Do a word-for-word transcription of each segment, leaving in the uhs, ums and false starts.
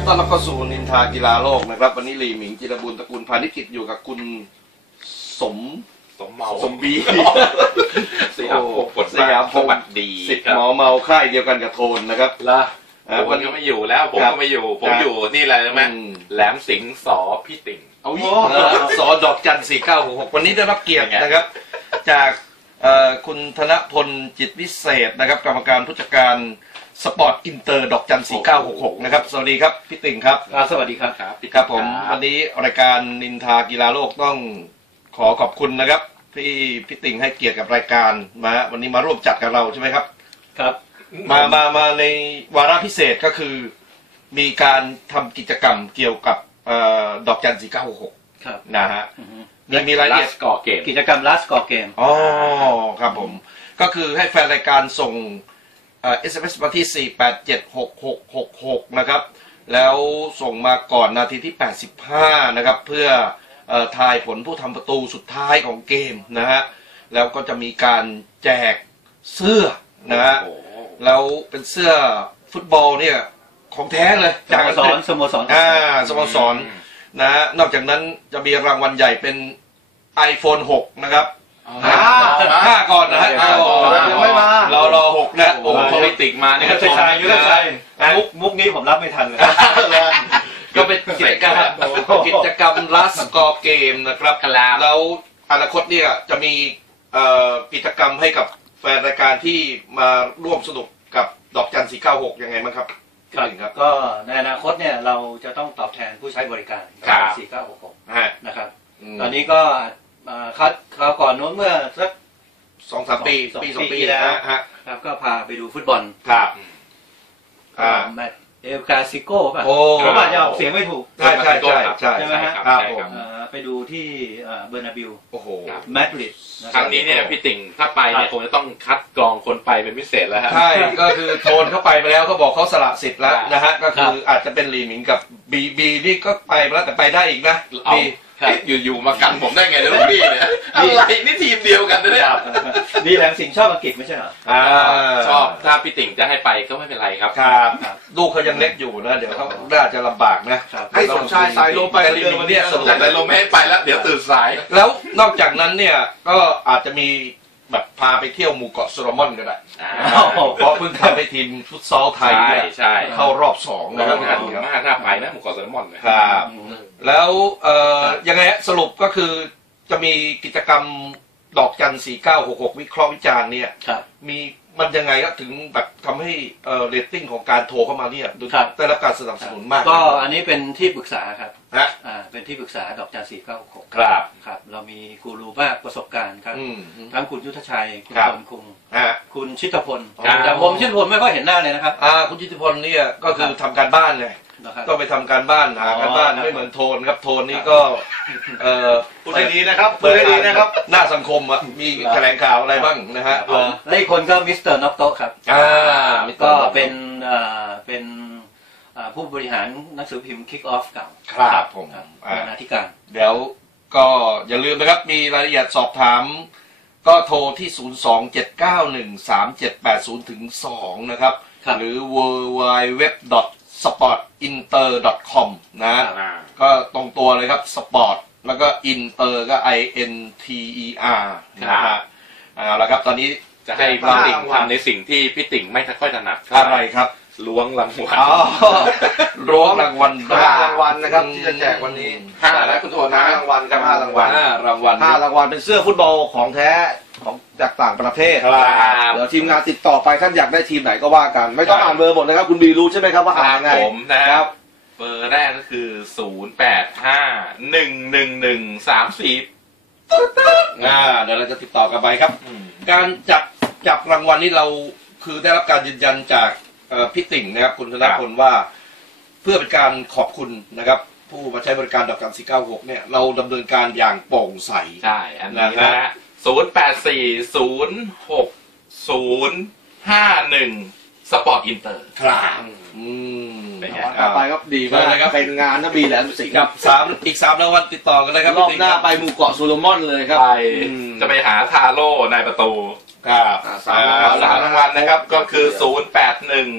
ต้อนรับเข้าสู่นินทากีฬาโลกนะครับวันนี้ลีหมิงจิรบุญตระกูลพานิชกิจอยู่กับคุณสมสมเมาสมบีสยามพงศ์สยามพงศ์ดีสิบหมอเมาค่ายเดียวกันกับโทนนะครับละวันก็ไม่อยู่แล้วผมก็ไม่อยู่ผมอยู่นี่อะไรใช่ไหมแหลมสิงห์สอพี่ติ่งเอาสอดอกจันสี่เก้าหกหกวันนี้ได้รับเกียรตินะครับจากคุณธนพลจิตวิเศษนะครับกรรมการผู้จัดการสปอร์ตอินเตอร์ดอกจันสี่เก้าหกหกนะครับสวัสดีครับพี่ติ่งครับสวัสดีครับครับผมวันนี้รายการนินทากีฬาโลกต้องขอขอบคุณนะครับที่พี่ติ่งให้เกียรติกับรายการมาวันนี้มาร่วมจัดกับเราใช่ไหมครับครับมามามาในวาระพิเศษก็คือมีการทำกิจกรรมเกี่ยวกับดอกจันสี่เก้าหกหกนะฮะมีมีรายละเอียดก่อเกมกิจกรรม last ก่อเกมอ๋อครับผมก็คือให้แฟนรายการส่งเอสเอ็มเอสมาที่สี่แปดเจ็ดหกหกหกหกนะครับแล้วส่งมาก่อนนาทีที่แปดสิบห้านะครับเพื่อทายผลผู้ทำประตูสุดท้ายของเกมนะฮะแล้วก็จะมีการแจกเสื้อนะฮะแล้วเป็นเสื้อฟุตบอลเนี่ยของแท้เลยจากสโมสรสโมสรอ่าสโมสรนะฮะนอกจากนั้นจะมีรางวัลใหญ่เป็น ไอโฟน หกนะครับห้าก่อนนะฮะยังไม่มาเรารอหกนะโอ้โหพี่ติ่งมาเนี่ยใช่ใช่ยุทธชัยมุกมุกนี้ผมรับไม่ทันเลยก็เป็นกิจกรรมกิจกรรมลัสกอร์เกมนะครับแล้วอนาคตเนี่ยจะมีกิจกรรมให้กับแฟนรายการที่มาร่วมสนุกกับดอกจันสี่เก้าหกยังไงบ้างครับครับก็ในอนาคตเนี่ยเราจะต้องตอบแทนผู้ใช้บริการสี่เก้าหกหกนะครับตอนนี้ก็คัดคราวก่อนโน้นเมื่อสักสองสามปีปีสองปีแล้วครับก็พาไปดูฟุตบอลครับแมตช์เอลกาซิโก้ป่ะผมอาจจะออกเสียงไม่ถูกใช่ใช่ใช่ใช่ใช่ไหมฮะครับผมไปดูที่เบอร์นาบิลโอ้โหมาดริดครั้งนี้เนี่ยพี่ติ่งถ้าไปเนี่ยคงจะต้องคัดกรองคนไปเป็นพิเศษแล้วฮะใช่ก็คือโทนเข้าไปไปแล้วเขาบอกเขาสละสิทธิ์แล้วนะฮะก็คืออาจจะเป็นลีหมิงกับบีบีนี่ก็ไปแล้วแต่ไปได้อีกนะบีอยู่ๆมากันผมได้ไงเนี่ยลูกพี่เนี่ยอะไรนี่ทีมเดียวกันเลยดีแหลมสิงห์ชอบอังกฤษไม่ใช่เหรอชอบถ้าพี่ติ่งจะให้ไปก็ไม่เป็นไรครับครับลูกเขายังเล็กอยู่นะเดี๋ยวเขาน่าจะลำบากนะให้สมชายสายลมไปเดินมาเนี่ยสมชายสายลมไม่ให้ไปแล้วเดี๋ยวตื่นสายแล้วนอกจากนั้นเนี่ยก็อาจจะมีแบบพาไปเที่ยวหมู่เกาะโซโลมอนก็ได้เพราะเพิ่งทำให้ทีมฟุตซอลไทยเข้ารอบสองนะครับน่าน่าไปนะหมู่เกาะโซโลมอนครับแล้วยังไงสรุปก็คือจะมีกิจกรรมดอกจันสี่เก้าหกหกวิเคราะห์วิจารณ์เนี่ยมีมันยังไงก็ถึงแบบทำให้เรตติ้งของการโทรเข้ามาเนี่ยได้รับการสนับสนุนมากก็อันนี้เป็นที่ปรึกษาครับเป็นที่ปรึกษาดอกจันสี่เก้าหกหกครับครับเรามีกูรูมากประสบการณ์ครับทั้งคุณยุทธชัยคุณพลคุงคุณชิตพลแต่ผมชิตพลไม่ค่อยเห็นหน้าเลยนะครับคุณชิตพลเนี่ยก็คือทำการบ้านเลยต้องไปทำการบ้านหาการบ้านไม่เหมือนโทนครับโทนนี่ก็พูดได้ดีนะครับพูดได้ดีนะครับหน้าสังคมอ่ะมีแถลงข่าวอะไรบ้างนะฮะและอีกคนก็มิสเตอร์น็อกโต้ครับก็เป็นเป็นผู้บริหารหนังสือพิมพ์ Kick Off เก่าครับผมบรรณาธิการเดี๋ยวก็อย่าลืมนะครับมีรายละเอียดสอบถามก็โทรที่ศูนย์สองเจ็ดเก้าหนึ่งสามเจ็ดแปดศูนย์ถึงสองนะครับหรือ ดับเบิลยู ดับเบิลยู ดับเบิลยู ดับเบิลยู ดอท สปอร์ตอินเตอร์ ดอท คอม นะก็ตรงตัวเลยครับสปอร์ตแล้วก็อินเตอร์ก็ ไอ เอ็น ที อี อาร์ นะฮะเอาละครับตอนนี้จะให้พี่ติ่งทำในสิ่งที่พี่ติ่งไม่ค่อยถนัดอะไรครับล้วงรางวัลล้วงรางวัลห้ารางวัลนะครับที่จะแจกวันนี้ห้าแล้วคุณโทนนะรางวัลครับห้ารางวัลห้ารางวัลห้ารางวัลเป็นเสื้อฟุตบอลของแท้ของจากต่างประเทศเดี๋ยวทีมงานติดต่อไปท่านอยากได้ทีมไหนก็ว่ากันไม่ต้องอ่านเบอร์หมดนะครับคุณบีรู้ใช่ไหมครับว่าอ่านยังไงผมนะครับเบอร์แรกก็คือศูนย์แปดห้าหนึ่งหนึ่งหนึ่งสามสี่อ่าเดี๋ยวเราจะติดต่อกันไปครับการจับจับรางวัลนี้เราคือได้รับการยืนยันจากพี่ติ่งนะครับคุณธนพลว่าเพื่อเป็นการขอบคุณนะครับผู้มาใช้บริการดอกจันสี่เก้าหกเนี่ยเราดำเนินการอย่างโปร่งใสใช่อันนี้นะฮะศูนย์แปดสี่ศูนย์หกศูนย์ห้าหนึ่งสปอร์ตอินเตอร์ครับอืมต่อไปก็ดีมากนะครับเป็นงานนะบีแหลมสิงห์กับสามอีกสามรางวัลติดต่อกันเลยครับรอบหน้าไปหมู่เกาะโซโลมอนเลยครับไปจะไปหาทาโร่ในประตูครับสามรางวัลนะครับก็คือศูนย์แปดหนึ่ง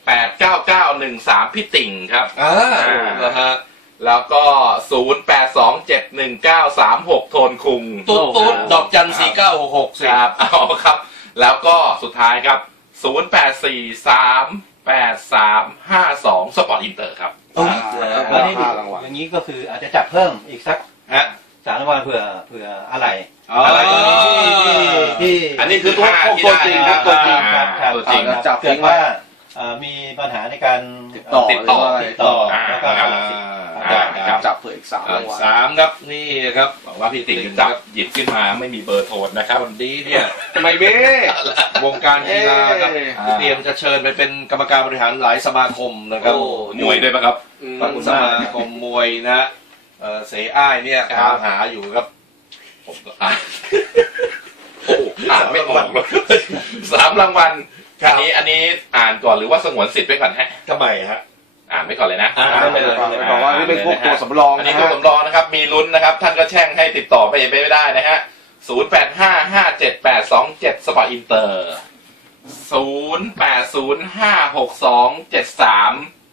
แปดเก้าเก้าหนึ่งสามพี่ติ่งครับอ่านะฮะแล้วก็ศูนย์แปดสองเจ็ดหนึ่งเก้าสามหกโทนคุงตุ๊ดตุ๊ดดอกจันสี่เก้าหกหกสิครับเอาครับ แล้วก็สุดท้ายครับศูนย์แปดสี่สามแปดสามห้าสองสปอร์ตอินเตอร์ครับโอ้ยแล้วนี่อย่างนี้ก็คืออาจจะจับเพิ่มอีกสักฮะสามรางวัลเผื่อเผื่ออะไรอ๋อออะไรตัวนี้ที่ที่ที่อันนี้คือตัวห้าตัวที่ตัวได้จริงนะตัวจริงอ่าครับตัวจริงจับเกิดว่าเอ่อมีปัญหาในการติดต่อติดต่อติดต่ออ่าแล้วก็ครัสบละสิทธิ์อ่าจับจับเผื่ออีกสามอ่ารางวัลสามครับนี่ครับบอกว่าพี่ติ่งจับหยิบขึ้นมาไม่มีเบอร์โทรนะครับวันนี้เนี่ยไม่เบ้วงการกีฬาครับเอ้ยเตรียมจะเชิญไปเป็นกรรมการบริหารหลายสมาคมนะครับโอ้มวยด้วยปะครับทั้งสมาคมมวยนะฮะเอ่อเสอ้ายเนี่ยครัตาบมหาอยู่ครับผมก็อ่านโอ้อ่านไม่ออกเลยสามรางวัลครับอันนี้อันนี้อ่านก่อนหรือว่าสงวนสิทธิ์ไว้ก่อนฮะทำไมฮะอ่านไว้ก่อนเลยนะอ่าไม่เป็นไรไม่เป็นไรบอกว่านี่เป็นพวกตัวสำรองอันนะนี้ฮะตัวสำรองนะครับ มีลุ้นนะครับ ท่านก็แช่งให้ติดต่อไปไม่ได้นะฮะศูนย์แปดห้าห้าเจ็ดแปดสองเจ็ดสปอร์ตอินเตอร์ศูนย์แปดศูนย์ห้าหกสองเจ็ดสาม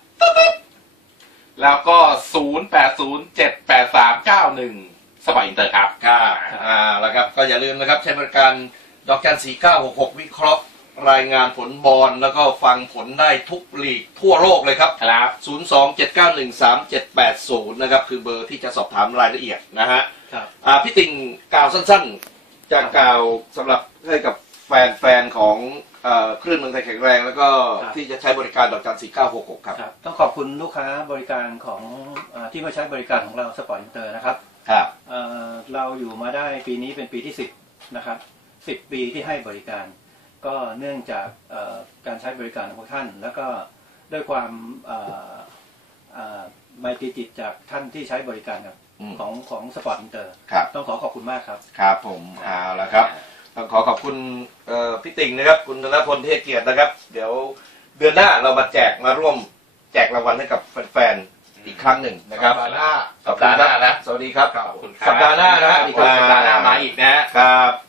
แล้วก็ศูนย์แปดศูนย์เจ็ดแปดสามเก้าหนึ่งสปอร์ตอินเตอร์ครับครับอ่าแล้วครับก็อย่าลืมนะครับใช้บริการดอกจันสี่เก้าหกหกวิเคราะห์รายงานผลบอลแล้วก็ฟังผลได้ทุกลีกทั่วโลกเลยครับครับศูนย์ สอง เจ็ด เก้า หนึ่ง สาม เจ็ด แปด ศูนย์นะครับคือเบอร์ที่จะสอบถามรายละเอียดนะฮะครับอ่าพี่ติ่งกล่าวสั้นๆจะกล่าวสำหรับให้กับแฟนๆของเอ่อคลื่นเมืองไทยแข็งแรงแล้วก็ครับที่จะใช้บริการดอกจันสี่เก้าหกหกครับครับต้องขอบคุณลูกค้าบริการของเอ่อที่มาใช้บริการของเราสปอร์ตอินเตอร์นะครับครับเอ่อเราอยู่มาได้ปีนี้เป็นปีที่สิบนะครับสิบปีที่ให้บริการ ก็เนื่องจากเอ่อการใช้บริการของพวกท่าน แล้วก็ด้วยความเอ่อเอ่อไมตรีจิตจากท่านที่ใช้บริการครับอืมของของสปอร์ตอินเตอร์ครับต้องขอขอบคุณมากครับครับผมเอาละครับต้องขอขอบคุณเอ่อพี่ติ่งนะครับคุณธนพลเทพเกียรตินะครับ เดี๋ยวเดือนหน้าเรามาแจกมาร่วมแจกรางวัลให้กับแฟนๆอีกครั้งหนึ่งนะครับสัปดาห์หน้าสัปดาห์หน้านะสวัสดีครับขอบคุณครับสัปดาห์หน้านะฮะสัปดาห์หน้ามาอีกนะฮะครับ